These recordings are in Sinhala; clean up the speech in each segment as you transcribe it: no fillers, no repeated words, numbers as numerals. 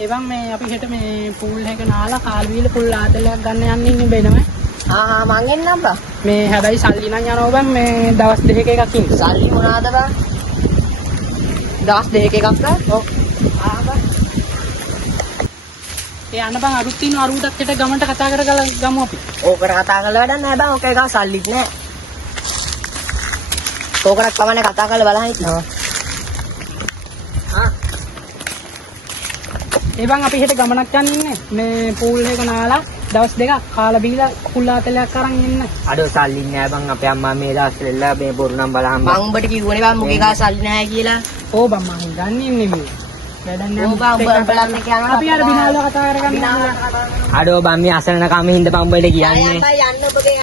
ඒ බං මේ අපි හෙට මේ පූල් එක නාලා කාල් වීල පූල් ආතලයක් ගන්න යන්න ඉන්නේ බේනම. මං එන්නම් බං. මේ හැබැයි සල්ලි නම් යනවා බං මේ දවස් දෙකක එකක් ඉන්න. සල්ලි මොනවාද බං? දවස් දෙකක එකක් බං. ඔව්. බං. ඒ අන්න බං අරුත් තිනු අරුටත් හෙට ගමන්ට කතා කරගලා ගමු අපි. ඕකට කතා කරලා වැඩක් නැහැ බං. ඕක එක සල්ලිත් නැහැ. ඕකට කවන්නේ කතා කරලා බලන්න ඉතින්. ඒ බං අපි හෙට ගමනක් යන්න ඉන්නේ. මේ පූල් එක නාලා දවස් දෙකක් කාලා බීලා කුල් ආතලයක් අරන් ඉන්න. අඩෝ සල්ලි නැහැ බං. අපේ අම්මා මේ දවස්වල මේ බොරු නම් බලහම්. මං උඹට කිව්වනේ බං මුගේ ගා සල්ලි නැහැ කියලා. ඕ බං මං ගන්න ඉන්නේ මේ. වැඩක් නැහැ. ඕ බං උඹලත් කියනවා. අපි අර බිනාලව කතා කරගන්න. අඩෝ බං මේ අසරණ කම හින්දා බං උඹට කියන්නේ. යන්න ඔබගේ.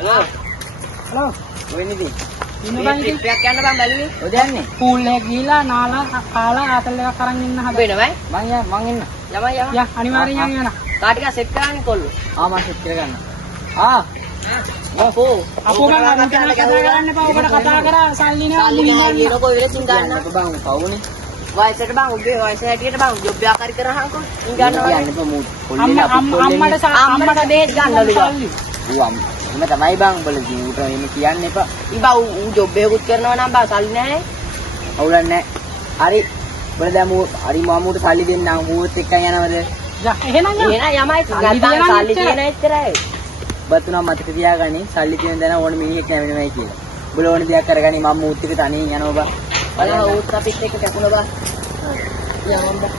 හලෝ. හලෝ. වෙන්නේ ඉතින්. ඉන්න බං ඉතින්. ටිකක් යන්න බං බැලුවේ. ඔද යන්නේ. පූල් එක ගිහලා නාලා කාලා ආතලයක් අරන් ඉන්න හද. වෙනවයි. මං එන්න. යමයි. යා අනිවාර්යෙන් යන්න. කාට ටිකක් සෙට් කරන්නේ කොල්ලෝ. මම සෙට් කරගන්න. අපෝ බං අර කතා කරන්න එපා. ඔකට කතා කරා සල්ලි නෑ. සල්ලි නෑ කියන කොයි වෙලෙන් ගන්න. බං පවුනේ. වයසට බං උගේ වයස හැටියට බං ජොබ් එකක් හරි කරහංකෝ. ඉන් ගන්නවා. අම්මට බේත් ගන්නලු සල්ලි. එම තමයි බං උඹලා ජීවිත එහෙම කියන්න එපා. ඉබා ඌ ජොබ් එකකුත් කරනවා නම් බං සල්ලි නැහැ. අවුලක් නැහැ. හරි. උඹලා දැන් හරි මාමුට සල්ලි දෙන්නම්. ඌත් එක්ක යනවද? යා එහෙනම් යමයි. ගත්තා සල්ලි තියෙන එච්චරයි. බතුනා මතක තියාගනි සල්ලි තියෙන දන ඕන මිනිහෙක් නැවෙනවයි කියලා. උඹලා ඕන දෙයක් කරගනි මම ඌත් එක්ක තනියෙන් යනවා බං. බලන්න ඌත් අපිත් එක්ක කැපුණා බං. යමම් බං.